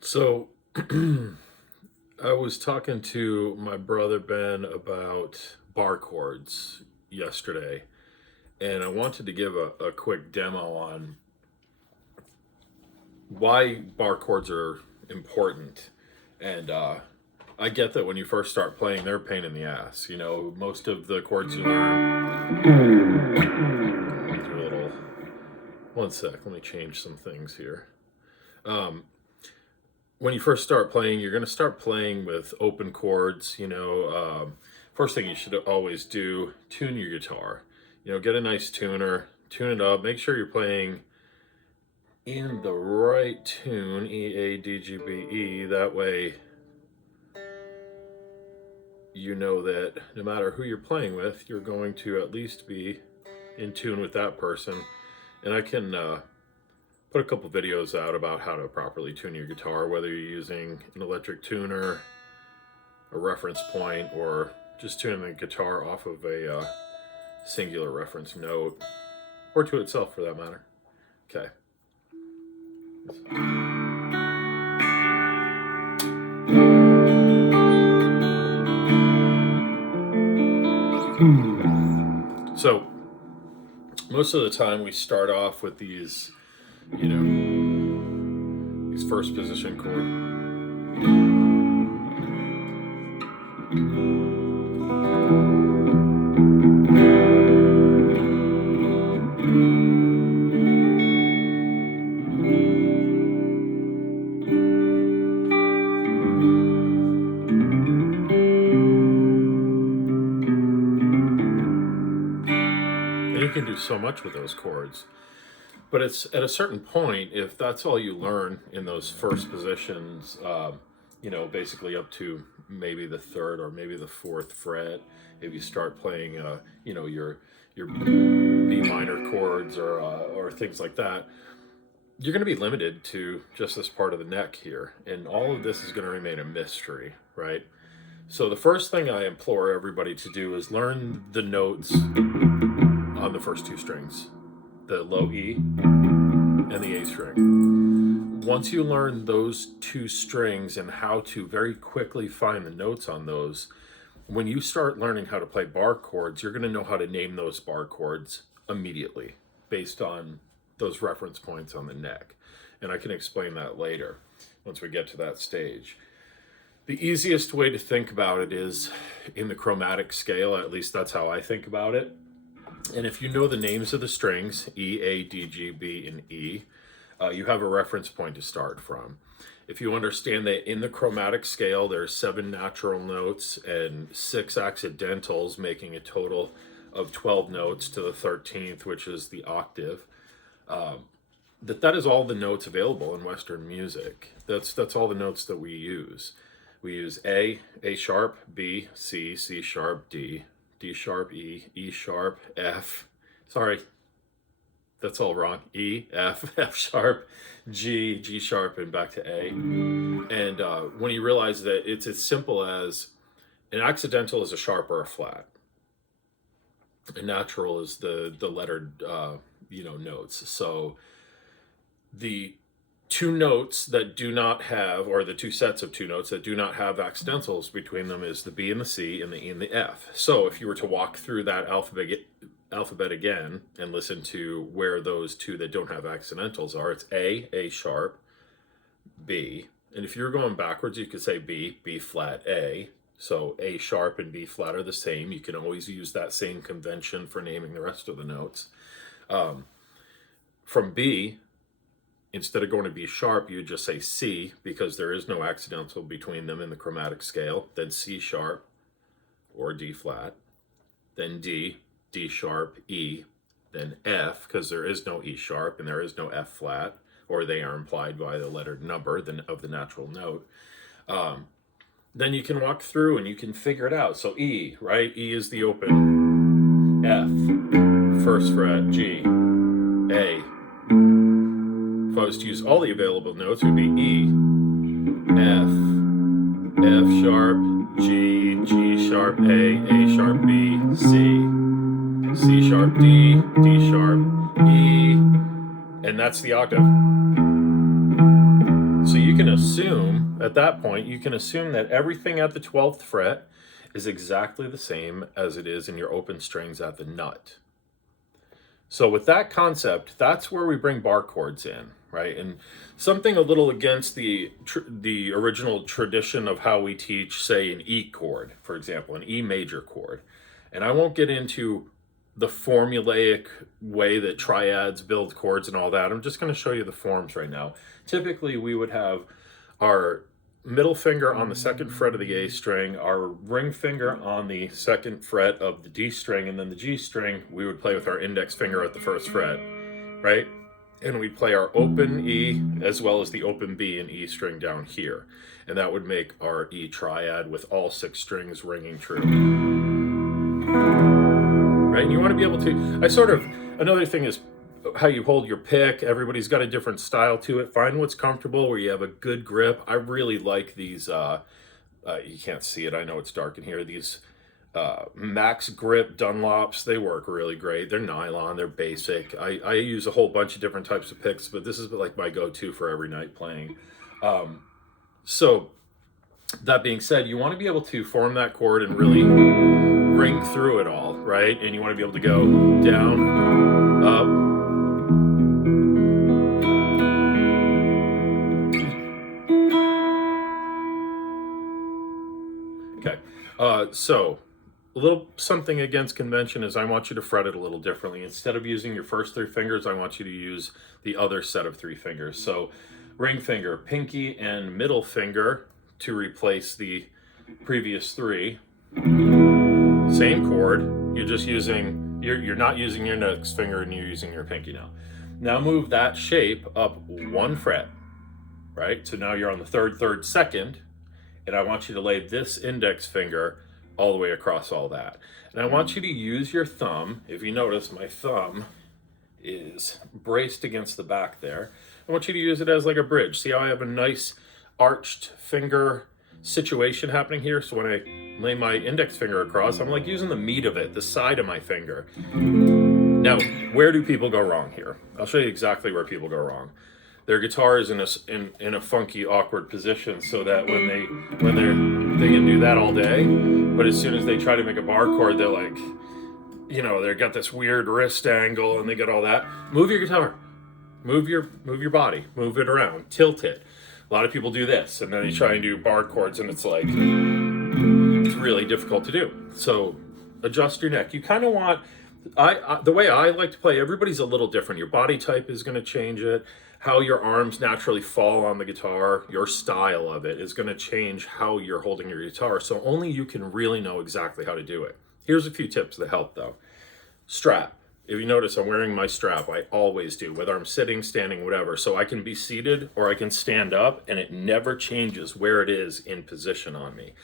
So I was talking to my brother Ben about bar chords yesterday, and I wanted to give a quick demo on why bar chords are important. And I get that when you first start playing, they're a pain in the ass. You know, most of the chords you learn. Do a little. One sec, let me change some things here. Um, when you first start playing, you're going to start playing with open chords. First thing you should always do, tune your guitar. You know, get a nice tuner, tune it up, make sure you're playing in the right tune, E, A, D, G, B, E. That way, you know that no matter who you're playing with, you're going to at least be in tune with that person. And I can put a couple videos out about how to properly tune your guitar, whether you're using an electric tuner, a reference point, or just tuning the guitar off of a singular reference note, or to itself for that matter. Okay. So most of the time we start off with these, these first position chords. And you can do so much with those chords. But it's at a certain point, if that's all you learn in those first positions, basically up to maybe the third or maybe the fourth fret, if you start playing, your B minor chords or things like that, you're going to be limited to just this part of the neck here, and all of this is going to remain a mystery, right? So the first thing I implore everybody to do is learn the notes on the first two strings, the low E and the A string. Once you learn those two strings and how to very quickly find the notes on those, when you start learning how to play bar chords, you're going to know how to name those bar chords immediately based on those reference points on the neck. And I can explain that later once we get to that stage. The easiest way to think about it is in the chromatic scale, at least that's how I think about it. And if you know the names of the strings, E, A, D, G, B, and E, you have a reference point to start from. If you understand that in the chromatic scale, there's 7 natural notes and 6 accidentals, making a total of 12 notes to the 13th, which is the octave, that is all the notes available in Western music. That's all the notes that we use. We use A sharp, B, C, C sharp, D, D sharp, E, E sharp, F. Sorry, that's all wrong. E, F, F sharp, G, G sharp, and back to A. And when you realize that it's as simple as an accidental is a sharp or a flat. A natural is the lettered, notes. So the two notes that do not have, or the two sets of two notes that do not have accidentals between them is the B and the C and the E and the F. So if you were to walk through that alphabet again and listen to where those two that don't have accidentals are, it's A sharp, B. And if you're going backwards, you could say B flat, A. So A sharp and B flat are the same. You can always use that same convention for naming the rest of the notes. From B, instead of going to B sharp, you would just say C, because there is no accidental between them in the chromatic scale, then C sharp or D flat, then D, D sharp, E, then F, because there is no E sharp and there is no F flat, or they are implied by the lettered number of the natural note. Then you can walk through and you can figure it out. So E, right? E is the open. F, first fret, G, A. If I was to use all the available notes, it would be E, F, F sharp, G, G sharp, A sharp, B, C, C sharp, D, D sharp, E, and that's the octave. So you can assume, at that point, you can assume that everything at the 12th fret is exactly the same as it is in your open strings at the nut. So with that concept, that's where we bring bar chords in, right? And something a little against the original tradition of how we teach, say, an E chord, for example, an E major chord. And I won't get into the formulaic way that triads build chords and all that. I'm just going to show you the forms right now. Typically, we would have our middle finger on the second fret of the A string, our ring finger on the second fret of the D string, and then the G string, we would play with our index finger at the first fret, right? And we'd play our open E as well as the open B and E string down here. And that would make our E triad with all 6 strings ringing true. Right? And you want to be able to, another thing is how you hold your pick. Everybody's got a different style to it. Find what's comfortable where you have a good grip. I really like these, you can't see it, I know it's dark in here, these max grip Dunlops. They work really great. They're nylon, they're basic. I use a whole bunch of different types of picks, but this is like my go-to for every night playing. So that being said, you want to be able to form that chord and really ring through it all, right? And you want to be able to go down, up, okay. So a little something against convention is I want you to fret it a little differently. Instead of using your first 3 fingers, I want you to use the other set of 3 fingers. So ring finger, pinky, and middle finger to replace the previous 3. Same chord, you're just using, you're not using your index finger and you're using your pinky now. Now move that shape up 1 fret, right? So now you're on the 3rd, 3rd, 2nd, and I want you to lay this index finger all the way across all that. And I want you to use your thumb. If you notice, my thumb is braced against the back there. I want you to use it as like a bridge. See how I have a nice arched finger situation happening here? So when I lay my index finger across, I'm like using the meat of it, the side of my finger. Now, where do people go wrong here? I'll show you exactly where people go wrong. Their guitar is in a funky, awkward position, so that when they can do that all day, but as soon as they try to make a bar chord, they're like, you know, they've got this weird wrist angle and they got all that. Move your guitar, move your body, move it around, tilt it. A lot of people do this, and then they try and do bar chords, and it's like, it's really difficult to do. So adjust your neck. You kind of want, the way I like to play, everybody's a little different. Your body type is going to change it. How your arms naturally fall on the guitar, your style of it is going to change how you're holding your guitar. So only you can really know exactly how to do it. Here's a few tips that help though. Strap. If you notice, I'm wearing my strap. I always do, whether I'm sitting, standing, whatever. So I can be seated or I can stand up, and it never changes where it is in position on me.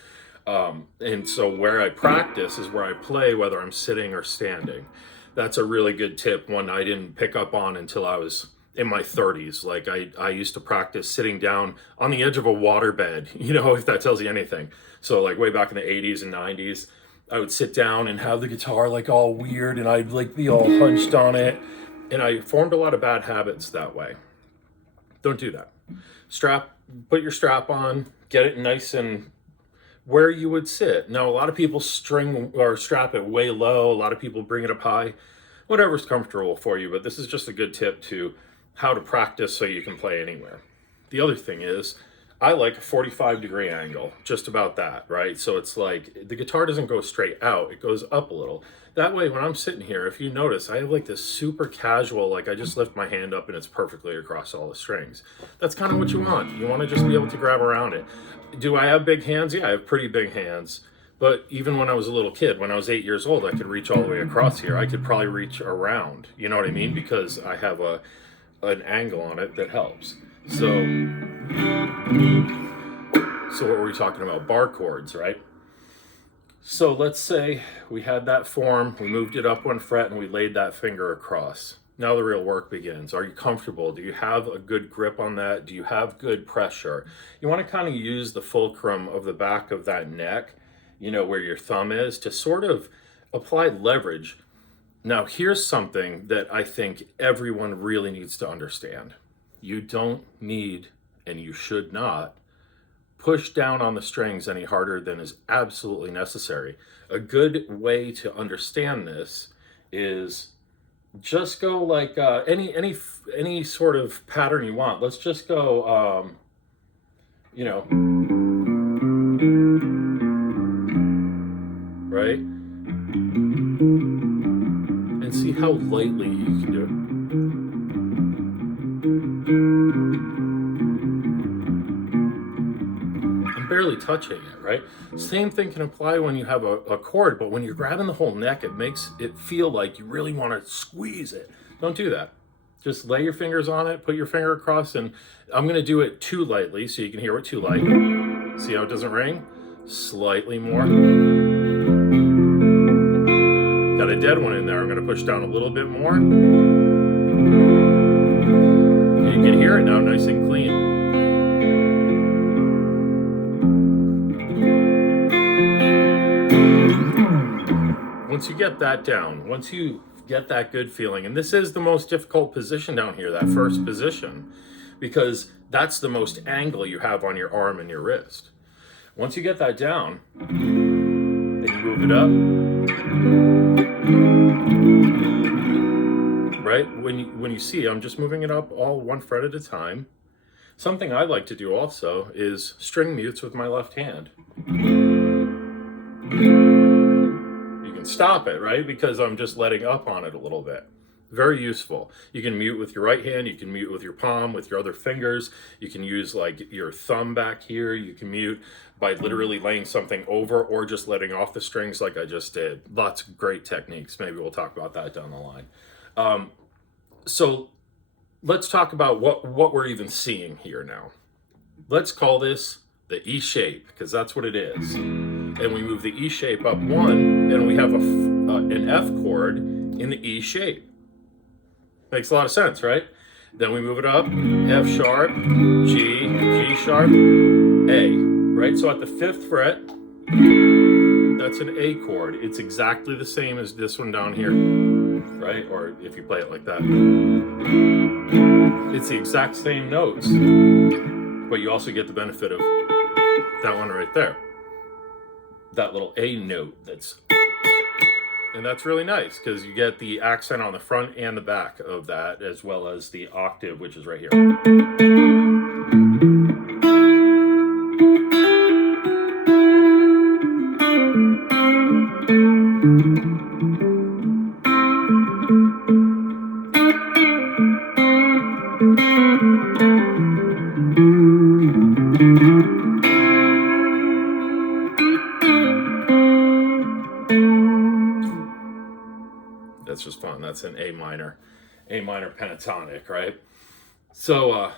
And so where I practice is where I play, whether I'm sitting or standing. That's a really good tip, one I didn't pick up on until I was in my 30s. Like I used to practice sitting down on the edge of a waterbed, you know, if that tells you anything. So like way back in the 80s and 90s, I would sit down and have the guitar like all weird, and I'd like be all hunched on it. And I formed a lot of bad habits that way. Don't do that. Put your strap on, get it nice and where you would sit. Now, a lot of people string or strap it way low. A lot of people bring it up high, whatever's comfortable for you. But this is just a good tip to how to practice so you can play anywhere. The other thing is, I like a 45-degree angle, just about that, right? So it's like the guitar doesn't go straight out, it goes up a little. That way, when I'm sitting here, if you notice, I have like this super casual, like I just lift my hand up and it's perfectly across all the strings. That's kind of what you want. You want to just be able to grab around it. Do I have big hands? Yeah, I have pretty big hands. But even when I was a little kid, when I was 8 years old, I could reach all the way across here. I could probably reach around, you know what I mean? Because I have an angle on it that helps. So what were we talking about? Bar chords, right? So let's say we had that form, we moved it up one fret, and we laid that finger across. Now the real work begins. Are you comfortable? Do you have a good grip on that? Do you have good pressure? You want to kind of use the fulcrum of the back of that neck, you know, where your thumb is, to sort of apply leverage. Now, here's something that I think everyone really needs to understand. You don't need, and you should not, push down on the strings any harder than is absolutely necessary. A good way to understand this is just go like any sort of pattern you want. Let's just go, you know, right? And see how lightly you can do it. Barely touching it, right? Same thing can apply when you have a chord, but when you're grabbing the whole neck, it makes it feel like you really want to squeeze it. Don't do that. Just lay your fingers on it, put your finger across, and I'm going to do it too lightly so you can hear it too light. See how it doesn't ring? Slightly more. Got a dead one in there. I'm going to push down a little bit more. You can hear it now, nice and clean. Once you get that down, once you get that good feeling, and this is the most difficult position down here, that first position, because that's the most angle you have on your arm and your wrist. Once you get that down, then you move it up. Right? When you see, I'm just moving it up all one fret at a time. Something I like to do also is string mutes with my left hand. Stop it, right? Because I'm just letting up on it a little bit. Very useful. You can mute with your right hand, you can mute with your palm, with your other fingers. You can use like your thumb back here. You can mute by literally laying something over or just letting off the strings like I just did. Lots of great techniques. Maybe we'll talk about that down the line. So let's talk about what we're even seeing here now. Let's call this the E shape, because that's what it is. And we move the E shape up one, and we have an F chord in the E shape. Makes a lot of sense, right? Then we move it up, F sharp, G, G sharp, A, right? So at the 5th fret, that's an A chord. It's exactly the same as this one down here, right? Or if you play it like that. It's the exact same notes, but you also get the benefit of that one right there. That little A note and that's really nice because you get the accent on the front and the back of that, as well as the octave, which is right here. That's just fun. That's an A minor pentatonic, right? So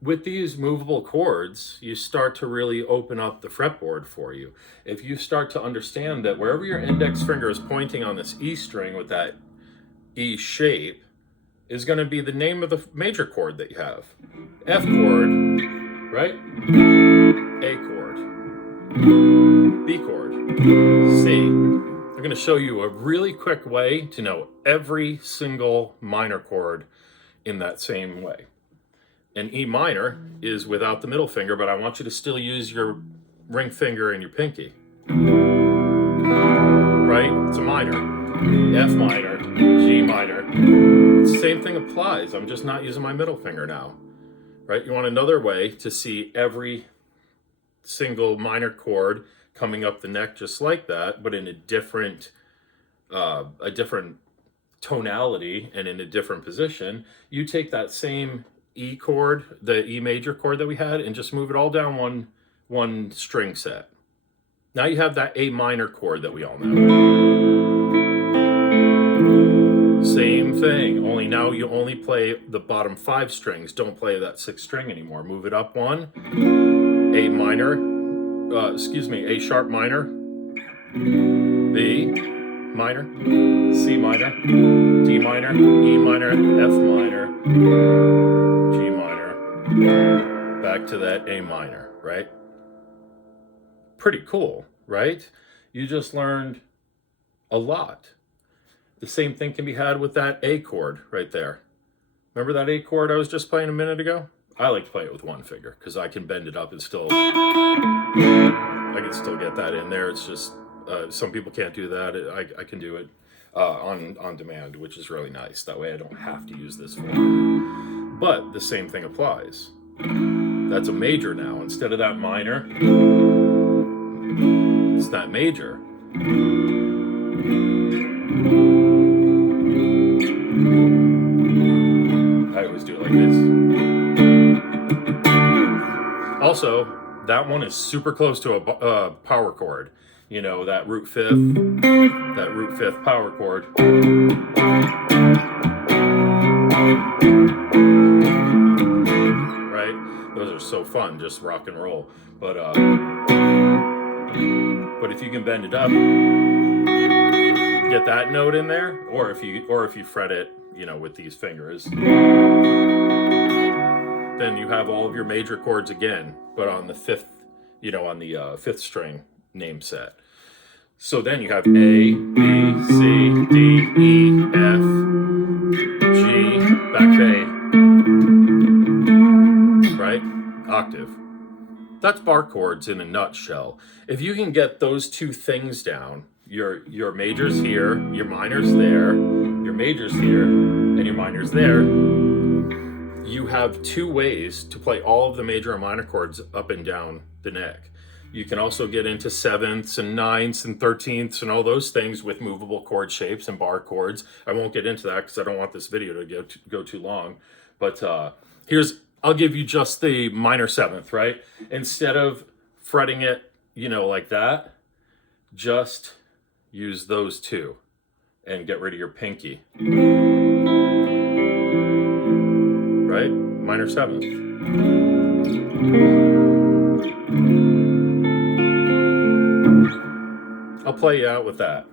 with these movable chords, you start to really open up the fretboard for you. If you start to understand that wherever your index finger is pointing on this E string with that E shape is going to be the name of the major chord that you have. F chord, right? A chord, B chord, C. I'm going to show you a really quick way to know every single minor chord in that same way. And E minor is without the middle finger, but I want you to still use your ring finger and your pinky. Right? It's a minor. F minor, G minor. The same thing applies. I'm just not using my middle finger now. right? You want another way to see every single minor chord coming up the neck just like that, but in a different tonality and in a different position. You take that same E chord, the E major chord that we had, and just move it all down one string set. Now you have that A minor chord that we all know. Same thing, only now you only play the bottom 5 strings. Don't play that 6th string anymore. Move it up one, A minor, A sharp minor, B minor, C minor, D minor, E minor, F minor, G minor, back to that A minor, right? Pretty cool, right? You just learned a lot. The same thing can be had with that A chord right there. Remember that A chord I was just playing a minute ago? I like to play it with one finger because I can bend it up and still, I can still get that in there. It's just, some people can't do that. I can do it on demand, which is really nice. That way I don't have to use this form. But the same thing applies. That's a major now. Instead of that minor, it's that major. I always do it like this. Also, that one is super close to a power chord. You know, that root fifth power chord. Right? Those are so fun, just rock and roll. But if you can bend it up, get that note in there, or if you fret it, you know, with these fingers, then you have all of your major chords again, but on the 5th, you know, on the 5th string name set. So then you have A, B, C, D, E, F, G, back to A, right? Octave. That's bar chords in a nutshell. If you can get those two things down, your majors here, your minors there, your majors here, and your minors there, you have 2 ways to play all of the major and minor chords up and down the neck. You can also get into 7ths and 9ths and 13ths and all those things with movable chord shapes and bar chords. I won't get into that because I don't want this video to go too long. But I'll give you just the minor 7th, right? Instead of fretting it, you know, like that, just use those 2 and get rid of your pinky. Right? Minor 7th. I'll play you out with that.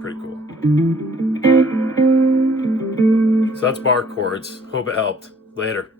Pretty cool. So that's bar chords. Hope it helped. Later.